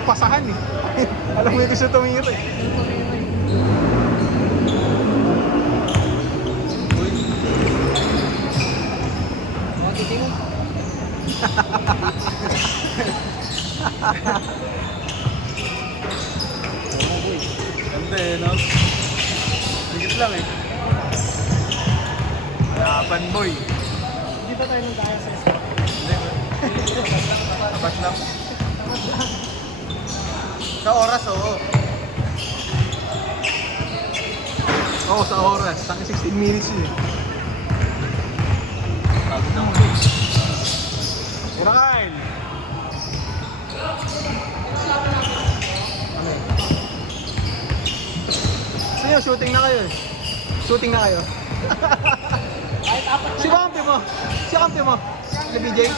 magpasahan eh. Alam mo yung gusto tumira eh. Ganda eh, no? Dikit lang eh. Laban boy. Hindi ba tayo nung kaya sa spot? Tapat lang. Sa oras, oo. Oo, sa oras. Tangi 16 minutes yun eh. Pagod ako eh. Pura Kyle. Ano eh? Sa'yo, shooting na kayo eh. Shooting na kayo. Kahit apat Si kampi mo. Si kampi mo. Si BJ.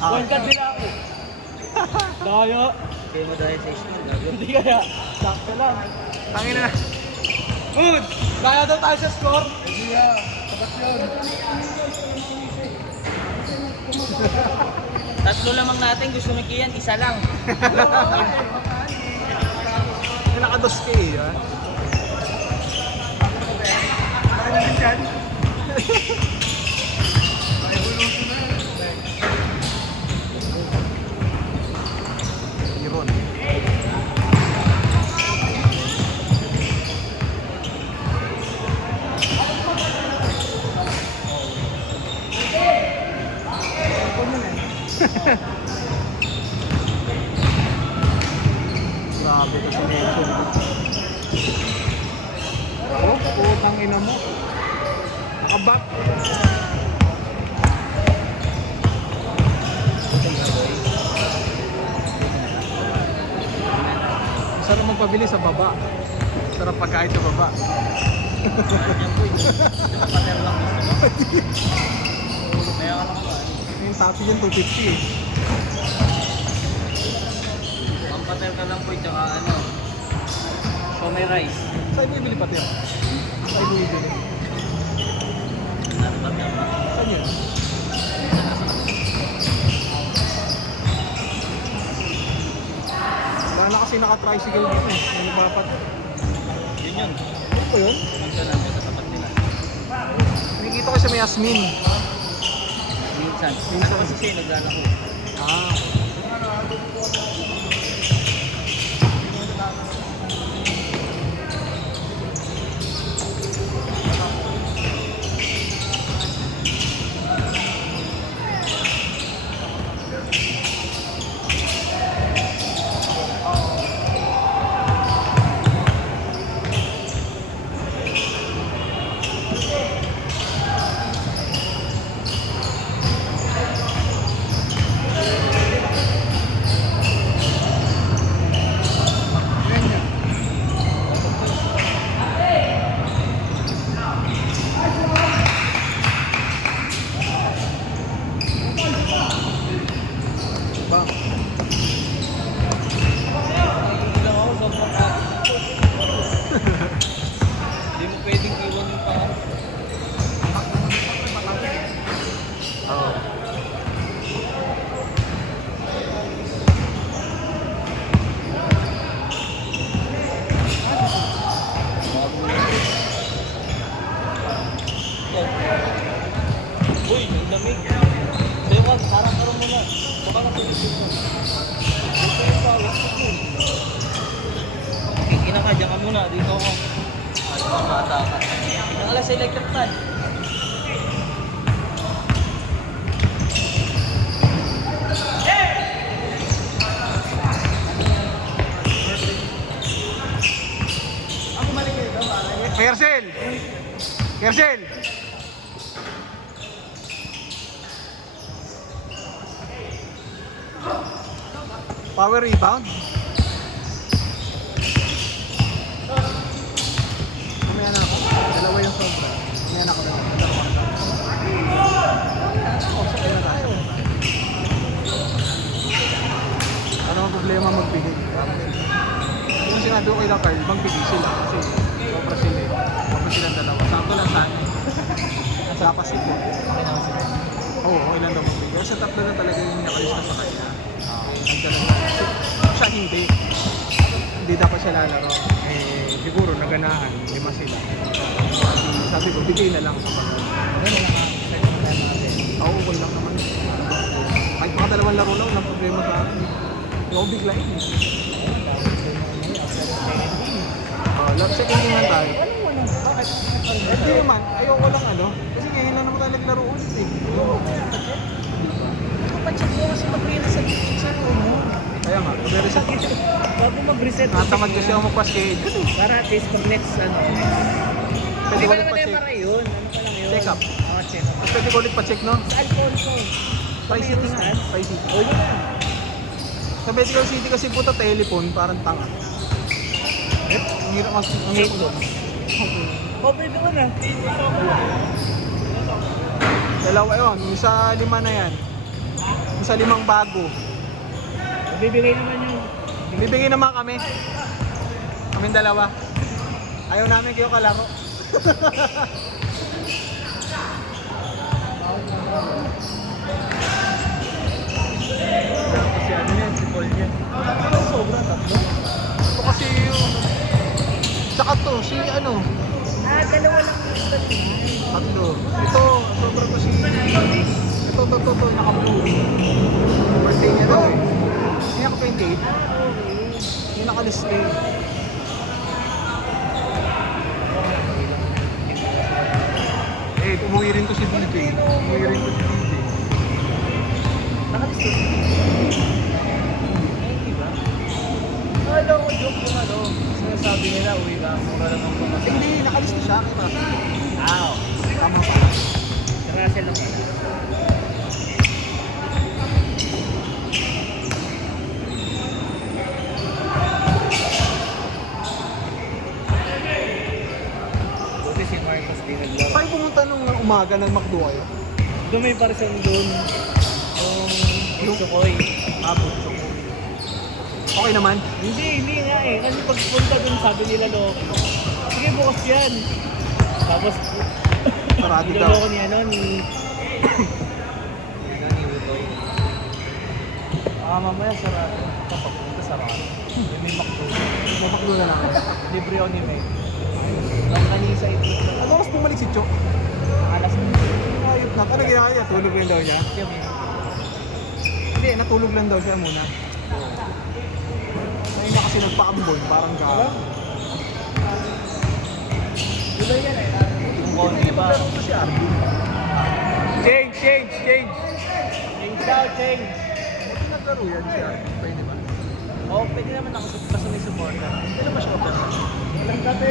One cut nila ako. Daya. Kaya mo dahil sa issue. Hindi kaya. Sakto lang. Tangin na. Good! Kaya daw tayo sa score. Hindi ah. Tapat yun. Tatlo lamang natin, gusto ni Kian, isa lang. May nakados ka eh. Ha? Bakit natin dyan? Iron. Grabe to si Nelson. Oh, putang ina mo. Nakabak. Sarap magpabili sa baba. Sarap pagkain sa baba. Yan po, pater lang gusto mo. May ako lang ba? Yung tapi dyan, 250 eh. Ang pater ka lang po, tsaka ano, Shomai rice. Saan bibili pati ako? Saan bibili? Ano ba yan? Saan yun? Wala na kasi naka-tricycle dito eh. May napapat. Yun yun. Ano po yun? Punta lang sa tapat nila. Nakikita ko sa may Yasmin. Minsan. Minsan. Ano kasi siya, naglalako. Ah. Ba? Hindi ako, sobrang kapit. Hindi mo pwedeng iwan yung pa. Oo. Uy, ang lamig. Dewan, parang karoon mo na. Baka na tuloy mo. Dito yung pawis ko. Ina ka, dyan ka muna. Dito ako. Ano ka mata ka? Nakala sa electric fan. Kersel! Kersel! Power rebound. Mamaya na ako. Dalawa yung sobra. Mamaya na ako na. Oh, sakay na tayo. Ano ang problema magbigay? Yung sinabi ko kay Carl, magbigay sila. Kasi sobra sila eh. Sobra silang dalawa. Sakto lang sa akin. Ang lapas ito. Okay naman sila. Oo, okay lang daw magbigay. Sa tatlo na talaga yung nakalista sa kanya. Nagdala na. Siya hindi dapat siya lalaro. Eh, siguro naganahan, 5 sila. Sabi ko, bigay na lang kapag Ano na lang ang set mo tayo natin. ako, okay lang naman. Kahit mga 2 laro lang, walang problema sa akin. Hindi ako biglain eh. Second game lang tayo. Bakit? Hindi naman, ayoko lang ano. Kasi ngayon lang naman tayo naglaro ulit eh. Kapag-check mo kasi mag-reset sa mo. Kaya nga, very sad. Bago mag-reset. Natamad kasi ako magpa-schedule eh. Para at least pag next ano. Pwede Hindi ko pa ulit naman pa-check. MRI yun. Ano pa lang yun? Check up. Oo, check up. Pwede ko ulit pa-check no? Sa Alfonso. Pai City nga. Pai City. O yun na. Sa Medical City kasi puta telephone, parang tanga. Ang hirap mas... Ang hirap doon. O, pwede ko na. Dalawa yun, yung sa 5 na yan. Yung sa 5 bago. Bibigay naman yun. Bibigyan naman kami. Kaming dalawa. Ayaw namin kayo kalaro. Kasi ano yan, si Paul yan. Sobra, 3. Ito kasi yung... Tsaka to, si ano, Dalawa lang yung start niya. 3. Ito, sobra to si... Ito, naka-blue. Birthday niya daw eh. Hindi naka-28. Hindi naka-display. Eh, umuwi rin to si DJ. Umuwi rin to si DJ. Nakalis ko. Hindi ba? Ano ko joke yung ano. Sinasabi nila, uwi ka. Mura lang ang pumatay. Hindi, nakalis na siya. Kaya tama pa. Si Russell lang pala. Buti si Marcos din naglaro. Saan pumunta nung umaga ng McDo kayo? Doon may parison doon. Yung Sukoy. Butso ko. Okay naman. Hindi nga eh. Kasi pagpunta doon sabi nila loko. Sige bukas yan. Tapos Sarado daw. niloloko ni ano ni ni Utoy. Mamaya sarado. Kapag punta sarado. May McDo. May McDo na lang. Libre ako ni May. Langkanisa ito. Ano oras bumalik si Chok? Alas Ayot na. Ano ginawa niya? Tulog lang daw niya? Hindi, natulog lang daw siya muna. Ngayon na kasi nagpa-ambon, parang gano'n. Diba yan eh? Yung konti ba? Pero ito si Arby. Change! Change daw, change! Buti naglaro yan si Arby. Pwede ba? Oo, pwede naman ako basta may supporter. Kailan ba siya opera? Walang dati.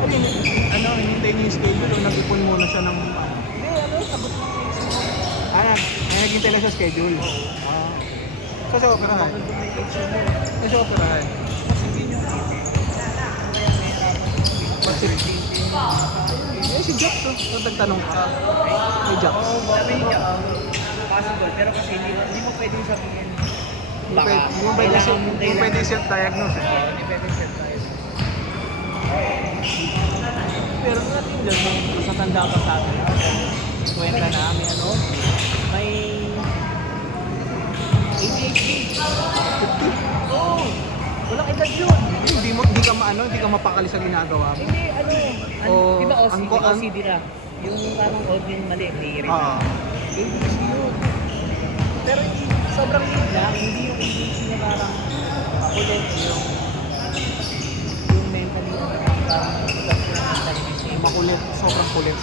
Okay, ano, hinintay niya yung schedule o nag-ipon muna siya ng... Hindi, ano, sabot mo. Naghintay lang siya schedule. So siya operahan? So siya operahan? Eh, si Jax, oh. Nagtanong ka. Si Jax. Sabi niya, possible, pero kasi hindi mo pwedeng sabihin. Hindi mo pwede self-diagnose eh. Hindi pwedeng set tayo. Pero natin dyan, mas natanda ka sa atin. Kwenta namin, ano, may ADHD. Oo, walang edad yun. Hindi ka mapakali sa ginagawa mo. Hindi, ano, O, di ba ang- OCD na? Yung parang odd yung mali, may rin. Ah. ADHD yun. Pero hindi, sobrang liit lang, hindi yung ADHD na parang makulit yung mentally, parang Makulit, sobrang kulit.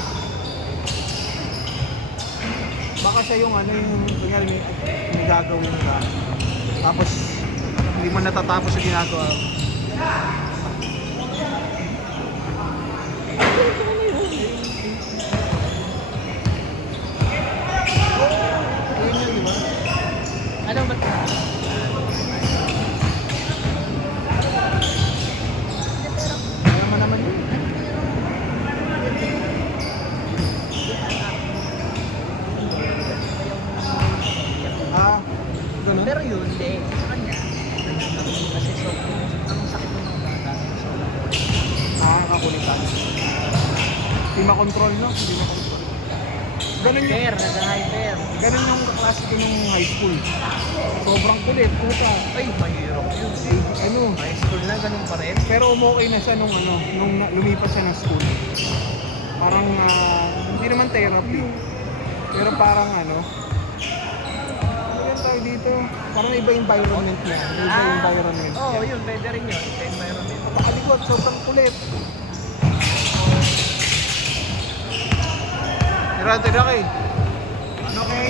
Baka siya yung ano yung kunyari may gagawin ka. Tapos hindi mo natatapos sa ginagawa mo. Ayun yun, di ba? ano ba? Kaya naman yun. Ah, ganun? Pero yun, hindi. Sa kanya, kasi ang sakit ng mga bata. So, Nakakakulitan. Hindi makontrol, no? Hindi makontrol. Ganun yung, Hyper, nag-hyper. ganun yung kaklase ko nung high school. Sobrang kulit, puta. Ay, mahirap yun. Ano, High school na, ganun pa rin. pero umokay na siya nung lumipas siya ng school. Parang, hindi naman therapy. Pero parang ano tawag dito? Parang iba environment niya. Iba environment. Oo, yun, pwede rin yun. Sa environment. Napakalikot, sobrang kulit. Tira kay. Ano kay?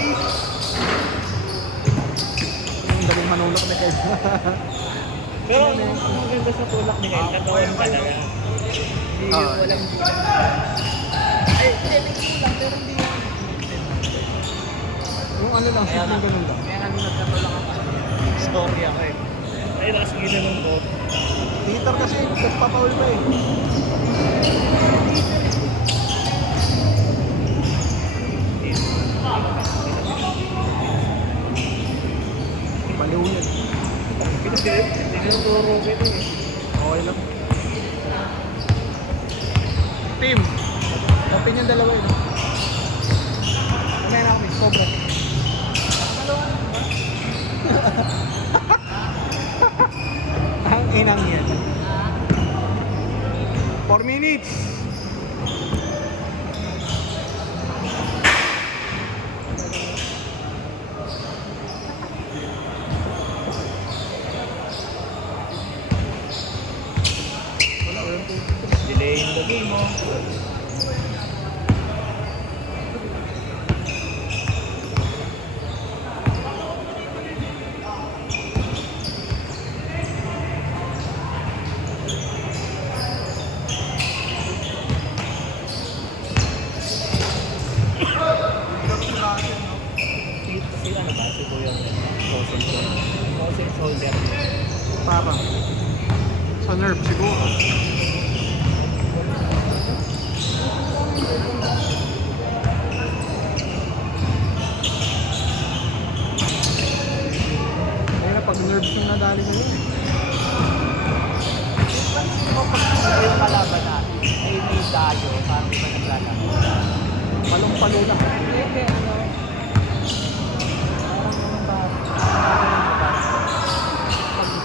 Ang galing manulok na kayo. Pero ang maganda sa tulak ni Kyle, kagawan talaga. Hindi Ah. walang... Ay, hindi, may tulak, pero hindi yan. Yung ano lang, Kaya simple ganun lang. Kaya nga nung nagkatulak ako sa story ako eh. Ay, nakasagina ng ko. Twitter kasi, nagpapaul pa eh. Baliw yan. Tinuturo ko ito eh. Okay lang. Team! Kapin yung dalawa yun. Kumain na kami, sobra. Ang inang yan. 4 minutes! Delaying the game mo. Si ano ba? Si Kuya Frozen Soldier. Parang. Sa nerve siguro. Kaya pag nerves yung nadali mo yun. Ano yung kalaban natin? Ay, may dayo. Parang di ba naglalaro? Palong-palo lang. Hindi, ano?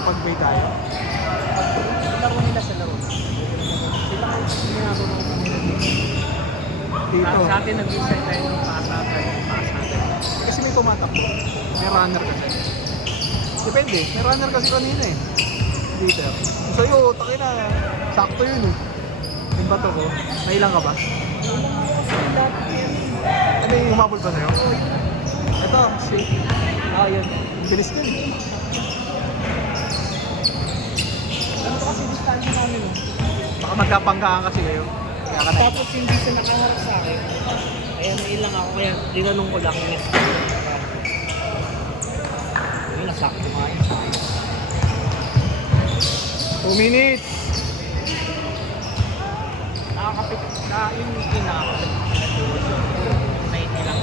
Pag may tayo. Laro nila sa laro. Sila kayo ginagawa ng dito. Sa atin nag-decide tayo ng pass natin. Kasi may tumatakbo. May runner kasi. Depende. May runner kasi kanina eh. Dito. Sa'yo, takin na. Sakto yun eh. Yung bato ko. Nailang ka ba? Ano yung humabol pa sa'yo? Ito, si... Oh, yun. Ang bilis ko eh. Ano kasi distansya namin oh. Baka magkapanggaan kasi kayo. Kaya ka na. Tapos hindi siya nakaharap sa akin. Kaya nailang ako. Kaya tinanong ko lang next time. Yun, nasakto nga yun. 2 minutes! Nakakapit. Yung kinakapit. May nilang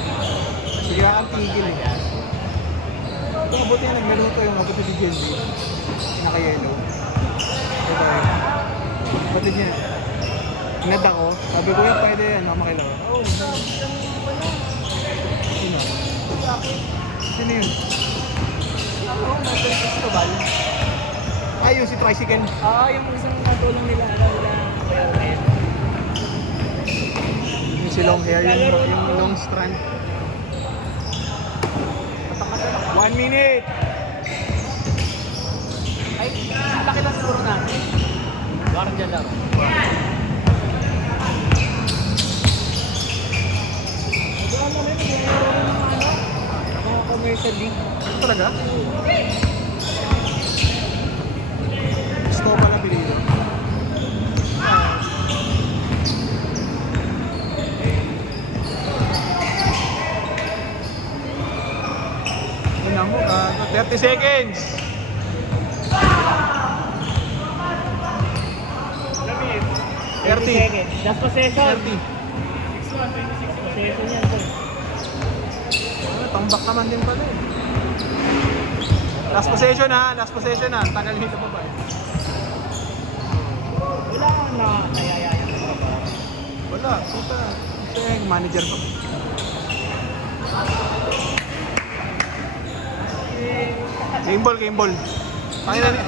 Sige ang tigil eh. Ito, mabuti nga nagnaluto yung mabuti si Jelly. Pinaka-yellow. Ito eh. Kapatid niya. Inad ako. Sabi ko yan, pwede yan. Mamakilaw. Oh, sino? Sino yun? Oo, Michael Cristobal. Ay, yung si Tricycle. Yung isang natulong nila. Alam nila. Ayun. Yung si long hair, yung long strand. 1 minute! Ay, laki na siguro natin. Parang dyan lang. Doon mo rin, mga commercial league. Talaga? Gusto ko pala pinili. Una mo, 30 seconds! 30. seconds. Last possession. 30. Possession yan, sir. Tambak naman din pala eh. Last possession ha, last possession ha. Tagal nito pa ba eh. Wala kang nayayaya. Wala, puta. Siya yung manager ko. Game ball, game ball. Pakita niya.